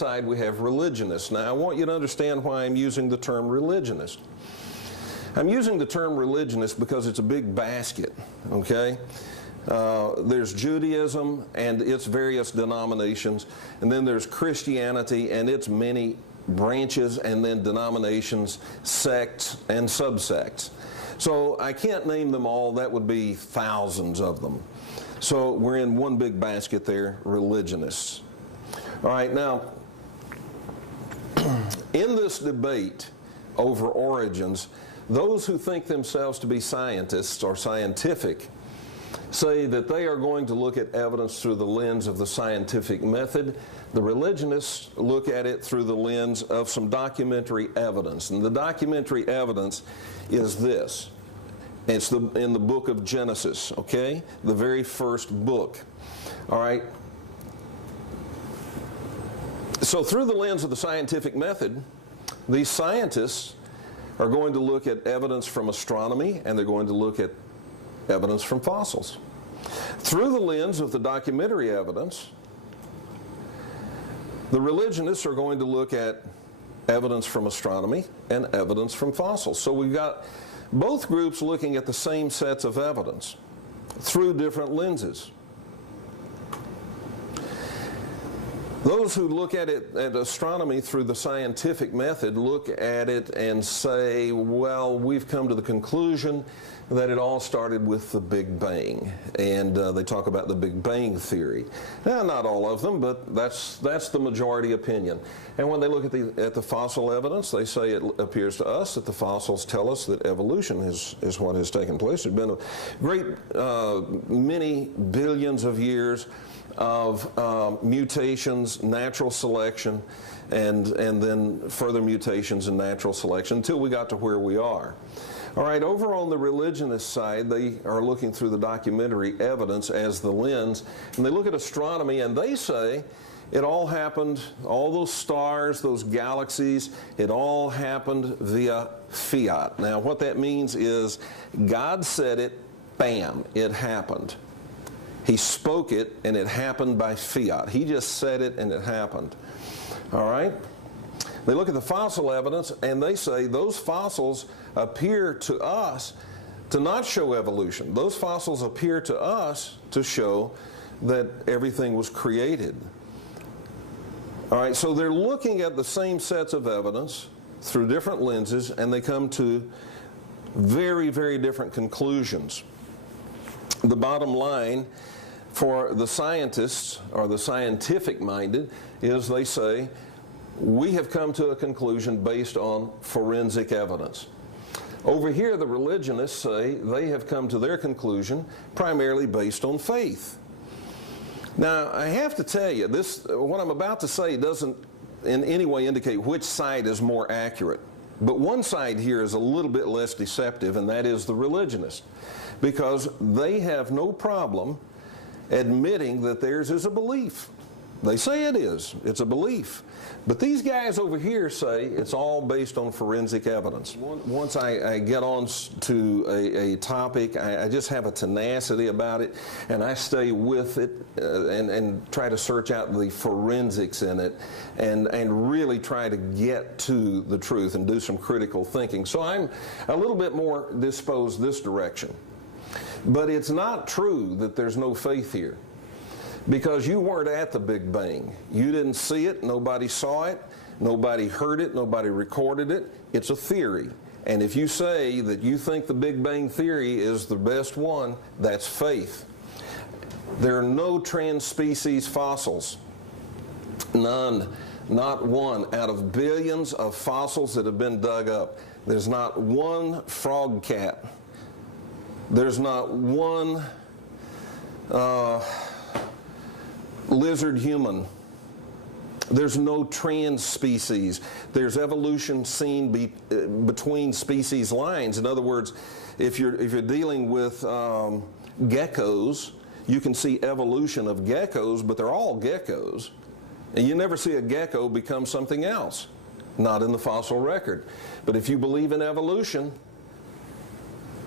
side we have religionists. Now I want you to understand why I'm using the term religionist. I'm using the term religionist because it's a big basket, okay? There's Judaism and its various denominations, and then there's Christianity and its many branches, and then denominations, sects, and subsects. So I can't name them all. That would be thousands of them. So we're in one big basket there, religionists. All right, now, in this debate over origins, those who think themselves to be scientists or scientific say that they are going to look at evidence through the lens of the scientific method. The religionists look at it through the lens of some documentary evidence. And the documentary evidence is this. It's in the book of Genesis, okay? The very first book. All right? So through the lens of the scientific method, these scientists are going to look at evidence from astronomy, and they're going to look at evidence from fossils. Through the lens of the documentary evidence, the religionists are going to look at evidence from astronomy and evidence from fossils. So we've got both groups looking at the same sets of evidence through different lenses. Those who look at astronomy through the scientific method look at it and say, well, we've come to the conclusion that it all started with the Big Bang. And they talk about the Big Bang theory. Now, not all of them, but that's the majority opinion. And when they look at the fossil evidence, they say it appears to us that the fossils tell us that evolution is what has taken place. There's been a great many billions of years of mutations, natural selection, and then further mutations and natural selection until we got to where we are. All right, over on the religionist side, they are looking through the documentary evidence as the lens, and they look at astronomy and they say it all happened, all those stars, those galaxies, it all happened via fiat. Now, what that means is God said it, bam, it happened. He spoke it, and it happened by fiat. He just said it, and it happened. All right? They look at the fossil evidence, and they say those fossils appear to us to not show evolution. Those fossils appear to us to show that everything was created. All right, so they're looking at the same sets of evidence through different lenses, and they come to very, very different conclusions. The bottom line for the scientists, or the scientific-minded, is they say, we have come to a conclusion based on forensic evidence. Over here, the religionists say they have come to their conclusion primarily based on faith. Now, I have to tell you, what I'm about to say doesn't in any way indicate which side is more accurate. But one side here is a little bit less deceptive, and that is the religionist, because they have no problem admitting that theirs is a belief. They say it is. It's a belief. But these guys over here say it's all based on forensic evidence. Once I get on to a topic, I just have a tenacity about it, and I stay with it and try to search out the forensics in it and really try to get to the truth and do some critical thinking. So I'm a little bit more disposed this direction. But it's not true that there's no faith here, because you weren't at the Big Bang. You didn't see it, nobody saw it, nobody heard it, nobody recorded it. It's a theory. And if you say that you think the Big Bang theory is the best one, that's faith. There are no trans-species fossils. None. Not one. Out of billions of fossils that have been dug up, there's not one frog cat. There's not one lizard human. There's no trans species. There's evolution seen between species lines. In other words, if you're dealing with geckos, you can see evolution of geckos, but they're all geckos. And you never see a gecko become something else. Not in the fossil record. But if you believe in evolution,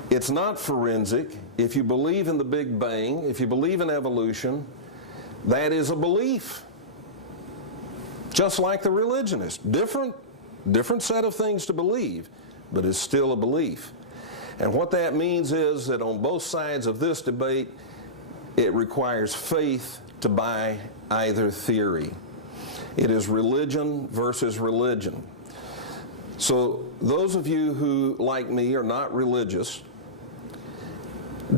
it's not forensic. If you believe in the Big Bang, if you believe in evolution, that is a belief. Just like the religionist. Different set of things to believe, but it's still a belief. And what that means is that on both sides of this debate, it requires faith to buy either theory. It is religion versus religion. So those of you who, like me, are not religious,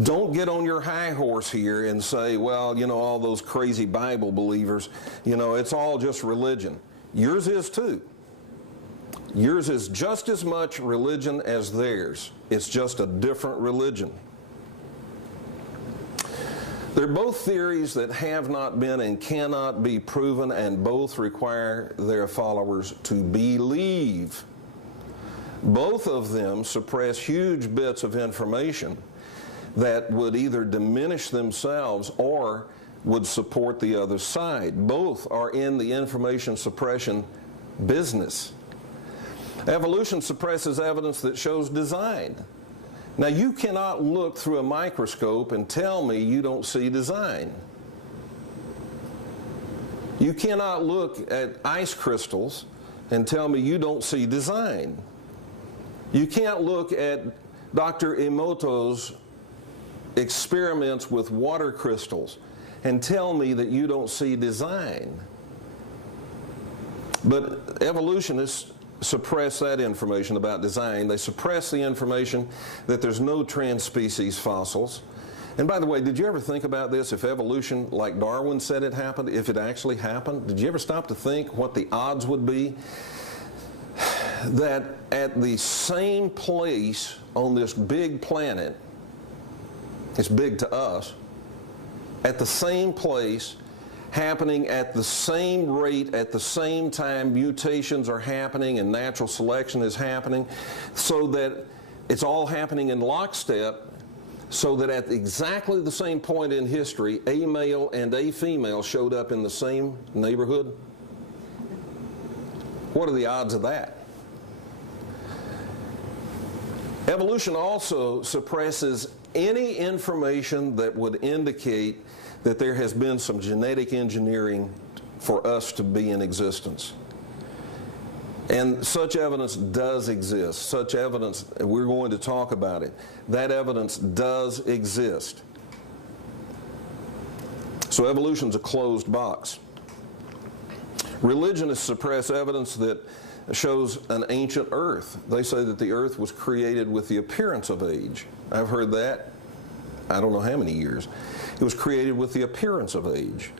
don't get on your high horse here and say, well, you know, all those crazy Bible believers, you know, it's all just religion. Yours is too. Yours is just as much religion as theirs. It's just a different religion. They're both theories that have not been and cannot be proven, and both require their followers to believe. Both of them suppress huge bits of information that would either diminish themselves or would support the other side. Both are in the information suppression business. Evolution suppresses evidence that shows design. Now, you cannot look through a microscope and tell me you don't see design. You cannot look at ice crystals and tell me you don't see design. You can't look at Dr. Emoto's experiments with water crystals and tell me that you don't see design. But evolutionists suppress that information about design. They suppress the information that there's no trans-species fossils. And by the way, did you ever think about this? If evolution, like Darwin said it happened, if it actually happened, did you ever stop to think what the odds would be that at the same place on this big planet, it's big to us, at the same place, happening at the same rate, at the same time, mutations are happening and natural selection is happening, so that it's all happening in lockstep, so that at exactly the same point in history, a male and a female showed up in the same neighborhood? What are the odds of that? Evolution also suppresses any information that would indicate that there has been some genetic engineering for us to be in existence. And such evidence does exist. Such evidence, we're going to talk about it. That evidence does exist. So evolution's a closed box. Religionists suppress evidence that shows an ancient earth. They say that the earth was created with the appearance of age. I've heard that, I don't know how many years. It was created with the appearance of age.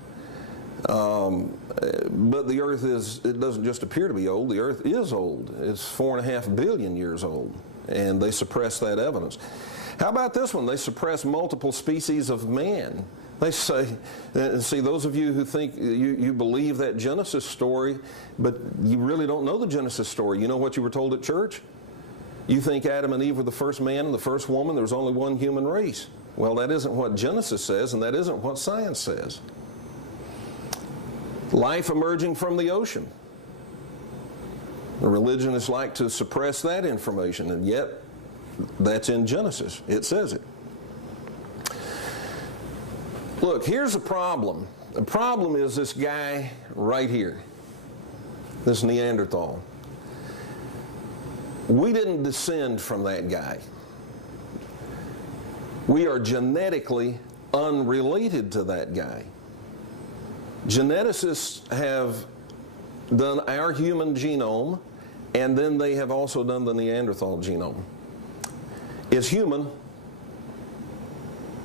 But the earth it doesn't just appear to be old, the earth is old. It's 4.5 billion years old, and they suppress that evidence. How about this one? They suppress multiple species of man. They say, see, those of you who think you believe that Genesis story, but you really don't know the Genesis story. You know what you were told at church? You think Adam and Eve were the first man and the first woman, there was only one human race. Well, that isn't what Genesis says, and that isn't what science says. Life emerging from the ocean. The religionists like to suppress that information, and yet that's in Genesis. It says it. Look, here's the problem. The problem is this guy right here, this Neanderthal. We didn't descend from that guy. We are genetically unrelated to that guy. Geneticists have done our human genome, and then they have also done the Neanderthal genome. It's human.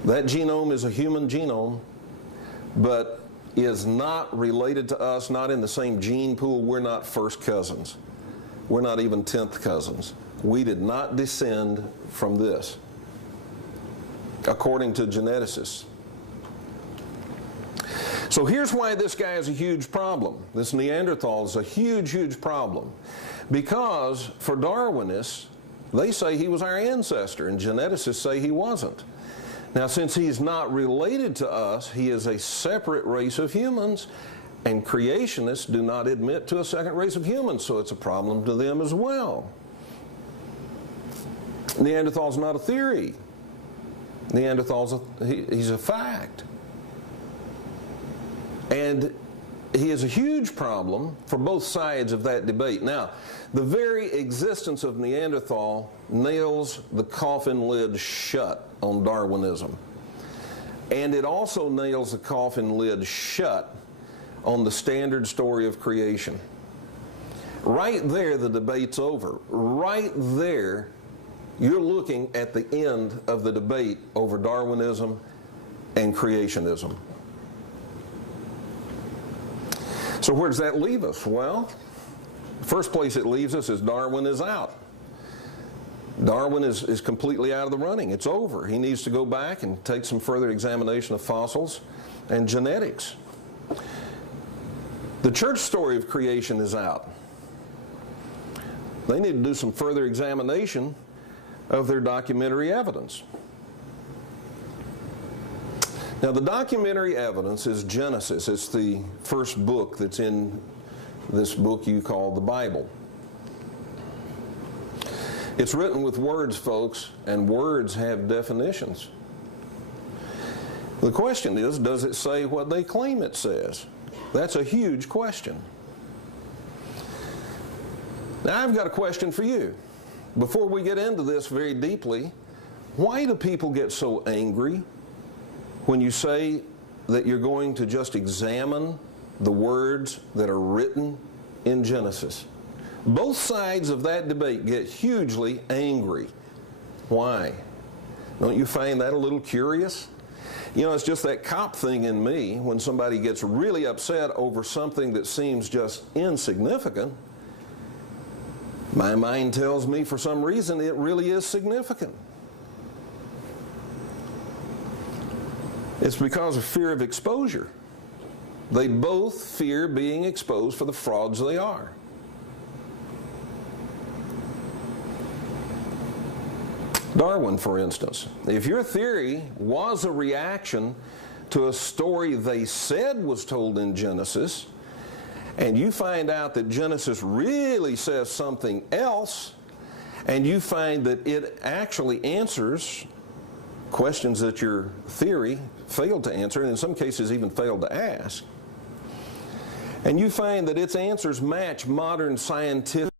That genome is a human genome, but is not related to us, not in the same gene pool. We're not first cousins. We're not even 10th cousins. We did not descend from this, according to geneticists. So here's why this guy is a huge problem. This Neanderthal is a huge, huge problem. Because for Darwinists, they say he was our ancestor, and geneticists say he wasn't. Now, since he's not related to us, he is a separate race of humans, and creationists do not admit to a second race of humans, so it's a problem to them as well. Neanderthal's not a theory. Neanderthal's he's a fact. And he is a huge problem for both sides of that debate. Now, the very existence of Neanderthal nails the coffin lid shut on Darwinism. And it also nails the coffin lid shut on the standard story of creation. Right there, the debate's over. Right there, you're looking at the end of the debate over Darwinism and creationism. So where does that leave us? Well, the first place it leaves us is Darwin is out. Darwin is completely out of the running. It's over. He needs to go back and take some further examination of fossils and genetics. The church story of creation is out. They need to do some further examination of their documentary evidence. Now, the documentary evidence is Genesis. It's the first book that's in this book you call the Bible. It's written with words, folks, and words have definitions. The question is, does it say what they claim it says? That's a huge question. Now, I've got a question for you. Before we get into this very deeply, why do people get so angry when you say that you're going to just examine the words that are written in Genesis? Both sides of that debate get hugely angry. Why? Don't you find that a little curious? You know, it's just that cop thing in me. When somebody gets really upset over something that seems just insignificant, my mind tells me for some reason it really is significant. It's because of fear of exposure. They both fear being exposed for the frauds they are. Darwin, for instance, if your theory was a reaction to a story they said was told in Genesis, and you find out that Genesis really says something else, and you find that it actually answers questions that your theory failed to answer, and in some cases even failed to ask, and you find that its answers match modern scientific